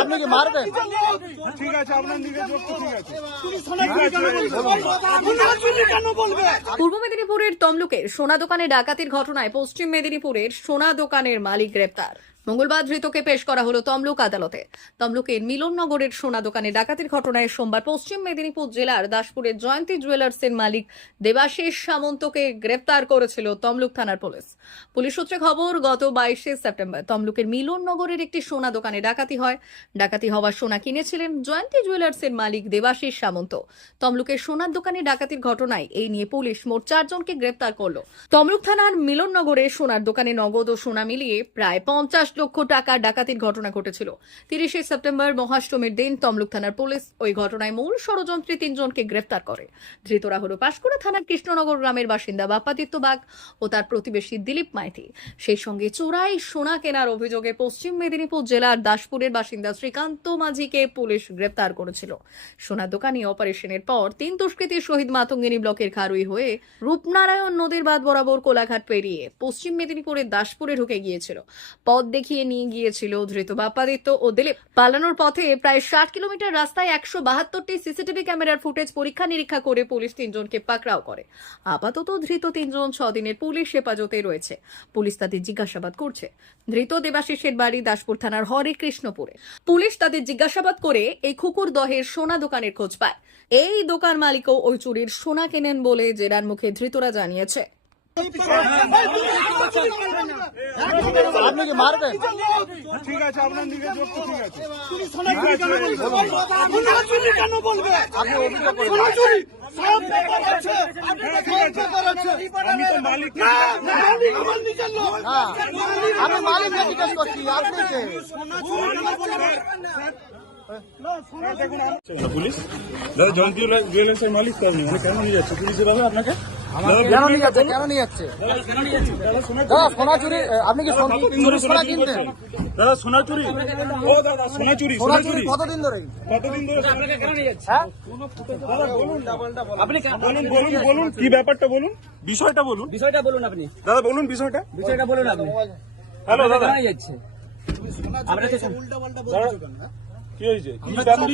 আপনি কি মারবেন ঠিক আছে আপনার দিকে ঠিক আছে। পূর্ব মেদিনীপুরের তমলুকের সোনা দোকানে ডাকাতির ঘটনায় পশ্চিম মেদিনীপুরের সোনা দোকানের মালিক গ্রেপ্তার। মঙ্গলবার ধৃতকে পেশ করা হলো তমলুক আদালতে। তমলুকের মিলননগরের সোনা দোকানে ডাকাতির ঘটনায় সোমবার পশ্চিম মেদিনীপুর জেলার দাসপুরের জয়ন্তী জুয়েলার্সের মালিক দেবাশিস সামন্তকে গ্রেপ্তার করেছিল তমলুক থানার পুলিশ। পুলিশ সূত্রে খবর, গত বাইশে সেপ্টেম্বর তমলুকের মিলননগরের একটি সোনা দোকানে ডাকাতি হয়। ডাকাতি হওয়া সোনা কিনেছিলেন জয়ন্তী জুয়েলার্সের মালিক দেবাশিস সামন্ত। তমলুকের সোনার দোকানে ডাকাতির ঘটনায় এই নিয়ে পুলিশ মোট চারজনকে গ্রেপ্তার করল। তমলুক থানার মিলননগরে সোনার দোকানে নগদ ও সোনা মিলিয়ে প্রায় পঞ্চাশ লক্ষ টাকা ডাকাতির ঘটনা ঘটেছিল। তিরিশে সেপ্টেম্বর মহাষ্টমীর দিন তমলুক থানার পুলিশ ওই ঘটনায় মূল ষড়যন্ত্রী তিনজনকে গ্রেপ্তার করে। ধৃতরা হল পাঁশকুড়া থানার কৃষ্ণনগর গ্রামের বাসিন্দা বাপ্পাদিত্য বাগ ও তার প্রতিবেশী দিলীপ মাইতি। সেই সঙ্গে চোরাই সোনা কেনার অভিযোগে পশ্চিম মেদিনীপুর জেলার দাসপুরের বাসিন্দা শ্রীকান্ত মাঝিকে পুলিশ গ্রেপ্তার করেছিল। সোনা দোকানে অপারেশনের পর তিন দুষ্কৃতী শহীদ মাতঙ্গিনী ব্লকের খারুই হয়ে রূপনারায়ণ নদীর বাঁধ বরাবর কোলাঘাট পেরিয়ে পশ্চিম মেদিনীপুরের দাসপুরে ঢুকে গিয়েছিল। পথ দেখিয়ে নিয়ে গিয়েছিল ধৃত বাপ্পাদিত্য ও দিলীপ, পালানোর পথে প্রায় ষাট কিলোমিটার রাস্তায় একশো বাহাত্তরটি সিসিটিভি ক্যামেরার ফুটেজ পরীক্ষা নিরীক্ষা করে পুলিশ তিনজনকে পাকড়াও করে। আপাতত ধৃত তিনজন ছদিনের পুলিশ হেফাজতে রয়েছে। পুলিশ তাদের জিজ্ঞাসাবাদ করছে। ধৃত দেবাশিসের বাড়ি দাসপুর থানার হরে কৃষ্ণপুরে। পুলিশ তাদের জিজ্ঞাসাবাদ করে এই খুকুর দহের সোনা দোকানের খোঁজ পায়। এই দোকান মালিকও ওই চুরির সোনা কেনেন বলে জেরার মুখে ধৃতরা জানিয়েছে। আপনি কি মারবেন ঠিক আছে আপনার দিকে ঠিক আছে আপনি অভিযোগ করবেন আমি জিজ্ঞেস করছি আপনি পুলিশ দাদা জয়ন্তী জুয়েলার্সের মালিক তো আপনি কেন নিয়ে যাচ্ছে? পুলিশের হবে আপনাকে? কেন নিয়ে যাচ্ছে? কেন নিয়ে যাচ্ছে? দাদা সোনা চুরি। আপনি কি সোনা- চুরি সোনা কিনতেন? দাদা সোনা চুরি? ও দাদা সোনা চুরি সোনা সোনা চুরি চুরি কতদিন ধরে? কতদিন ধরে হ্যাঁ? বলুন। বলুন বলুন কি ব্যাপারটা বলুন? বিষয়টা বলুন। বিষয়টা বলুন আপনি। দাদা বলুন বিষয়টা। বিষয়টা বলুন আপনি। হ্যালো দাদা। যাচ্ছে? আমরা তো দাদা, কি হয়েছে? কি ব্যাপার?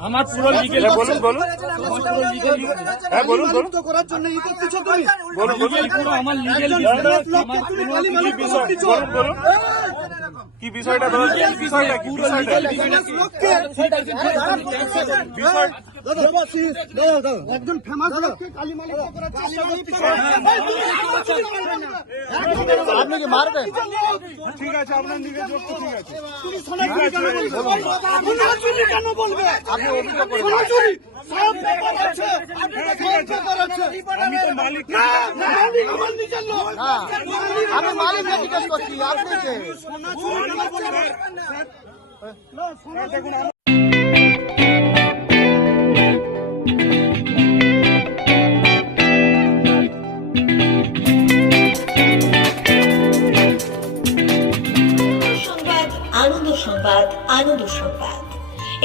আমার পুরো লিগেল হ্যাঁ, বলুন বলুন। হ্যাঁ বলুন বলুন। করার জন্য ই করতেছো তুমি। বলুন বলুন। পুরো আমার লিগেল কি বিষয় বলুন বলুন। কি বিষয়টা কি? বিষয়টা কি? বিষয়টা বিষয় একজন ফেমাস লোককে কালী মালিক করার চেষ্টা করতেছে আপনি কি মারবেন? ঠিক আছে আপনার দিকে যোগ ঠিক আছে। আপনি অভিযোগ করবেন আমি তো মালিক আমি জিজ্ঞেস করছি আপনি কে দেখুন